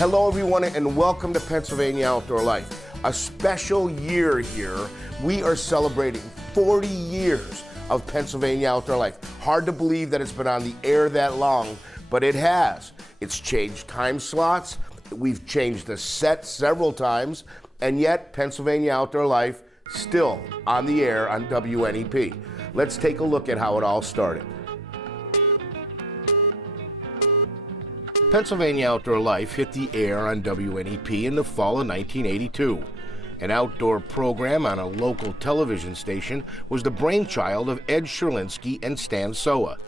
Hello everyone and welcome to Pennsylvania Outdoor Life. A special year here. We are celebrating 40 years of Pennsylvania Outdoor Life. Hard to believe that it's been on the air that long, but it has. It's changed time slots, we've changed the set several times, and yet Pennsylvania Outdoor Life still on the air on WNEP. Let's take a look at how it all started. Pennsylvania Outdoor Life hit the air on WNEP in the fall of 1982. An outdoor program on a local television station was the brainchild of Ed Sherlinski and Stan Soa.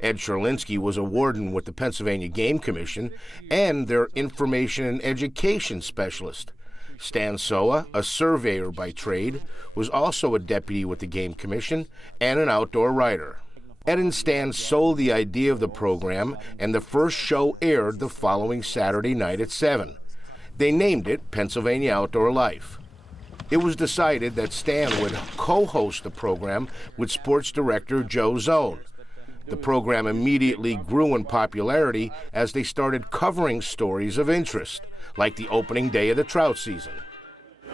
Ed Sherlinski was a warden with the Pennsylvania Game Commission and their information and education specialist. Stan Soa, a surveyor by trade, was also a deputy with the Game Commission and an outdoor writer. Ed and Stan sold the idea of the program, and the first show aired the following Saturday night at 7. They named it Pennsylvania Outdoor Life. It was decided that Stan would co-host the program with sports director Joe Zone. The program immediately grew in popularity as they started covering stories of interest, like the opening day of the trout season.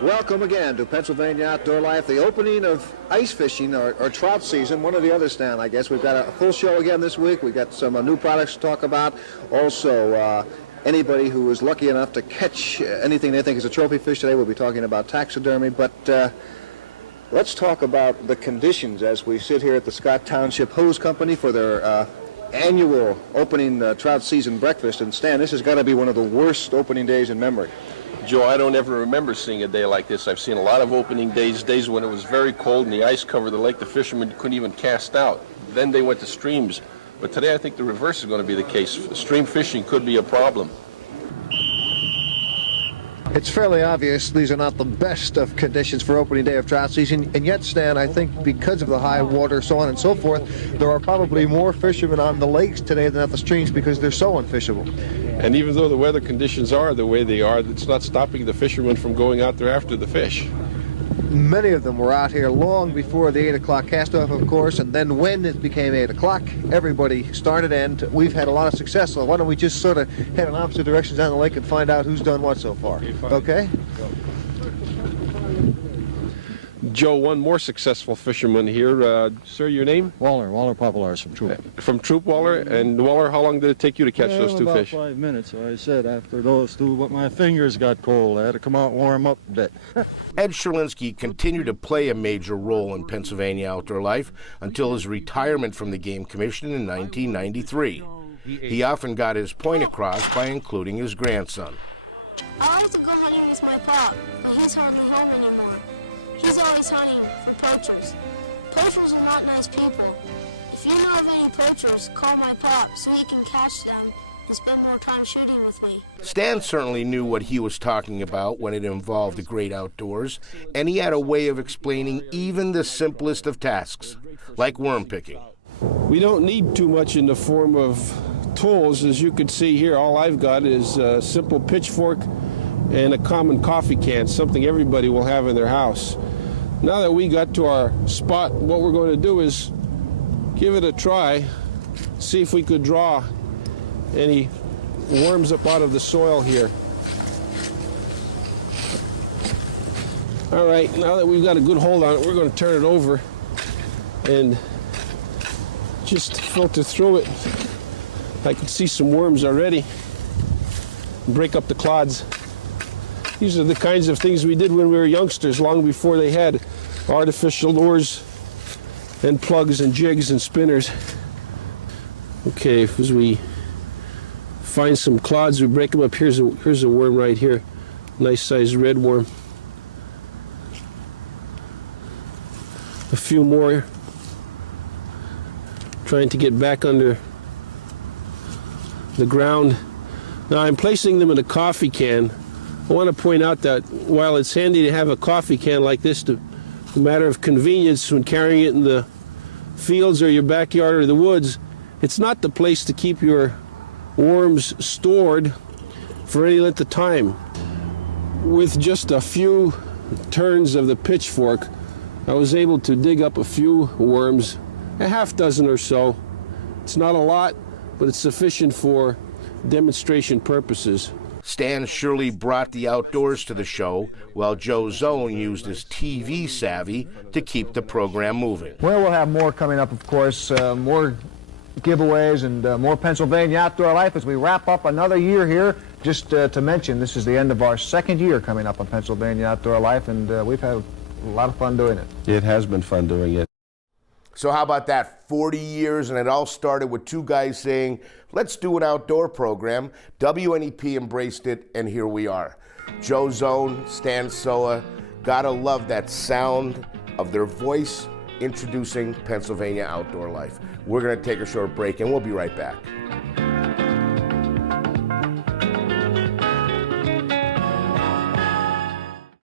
Welcome again to Pennsylvania Outdoor Life, the opening of ice fishing or trout season, one or the other, Stan, I guess. We've got a full show again this week. We've got some new products to talk about. Also, anybody who was lucky enough to catch anything they think is a trophy fish today, we'll be talking about taxidermy. But let's talk about the conditions as we sit here at the Scott Township Hose Company for their annual opening trout season breakfast. And Stan, this has got to be one of the worst opening days in memory. Joe, I don't ever remember seeing a day like this. I've seen a lot of opening days when it was very cold and the ice covered the lake. The fishermen couldn't even cast out. Then they went to streams. But today I think the reverse is going to be the case. Stream fishing could be a problem. It's fairly obvious these are not the best of conditions for opening day of trout season, and yet, Stan, I think because of the high water, so on and so forth, there are probably more fishermen on the lakes today than at the streams because they're so unfishable. And even though the weather conditions are the way they are, it's not stopping the fishermen from going out there after the fish. Many of them were out here long before the 8 o'clock cast-off, of course, and then when it became 8 o'clock, everybody started, and we've had a lot of success. So why don't we just sort of head in opposite directions down the lake and find out who's done what so far, okay? Joe, one more successful fisherman here. Sir, your name? Waller Populars from Troop. From Troop, Waller. And Waller, how long did it take you to catch those two fish? About 5 minutes. So I said after those two, but my fingers got cold. I had to come out and warm up a bit. Ed Sherlinski continued to play a major role in Pennsylvania Outdoor Life until his retirement from the Game Commission in 1993. He often got his point across by including his grandson. I like to go hunting with my pop, but he's hardly home anymore. He's always hunting for poachers. Poachers are not nice people. If you know of any poachers, call my pop so he can catch them and spend more time shooting with me. Stan certainly knew what he was talking about when it involved the great outdoors, and he had a way of explaining even the simplest of tasks, like worm picking. We don't need too much in the form of tools. As you can see here, all I've got is a simple pitchfork and a common coffee can, something everybody will have in their house. Now that we got to our spot, what we're going to do is give it a try, see if we could draw any worms up out of the soil here. All right, now that we've got a good hold on it, we're going to turn it over and just filter through it. I can see some worms already. Break up the clods. These are the kinds of things we did when we were youngsters, long before they had artificial lures and plugs and jigs and spinners. Okay, as we find some clods, we break them up. Here's a worm right here, nice sized red worm. A few more, trying to get back under the ground. Now I'm placing them in a coffee can. I want to point out that while it's handy to have a coffee can like this, a matter of convenience when carrying it in the fields or your backyard or the woods, it's not the place to keep your worms stored for any length of time. With just a few turns of the pitchfork, I was able to dig up a few worms, a half dozen or so. It's not a lot, but it's sufficient for demonstration purposes. Stan Shirley brought the outdoors to the show, while Joe Zone used his TV savvy to keep the program moving. Well, we'll have more coming up, of course, more giveaways and more Pennsylvania Outdoor Life as we wrap up another year here. Just to mention, this is the end of our second year coming up on Pennsylvania Outdoor Life, and we've had a lot of fun doing it. It has been fun doing it. So how about that? 40 years, and it all started with two guys saying, let's do an outdoor program. WNEP embraced it, and here we are. Joe Zone, Stan Soa, gotta love that sound of their voice introducing Pennsylvania Outdoor Life. We're gonna take a short break, and we'll be right back.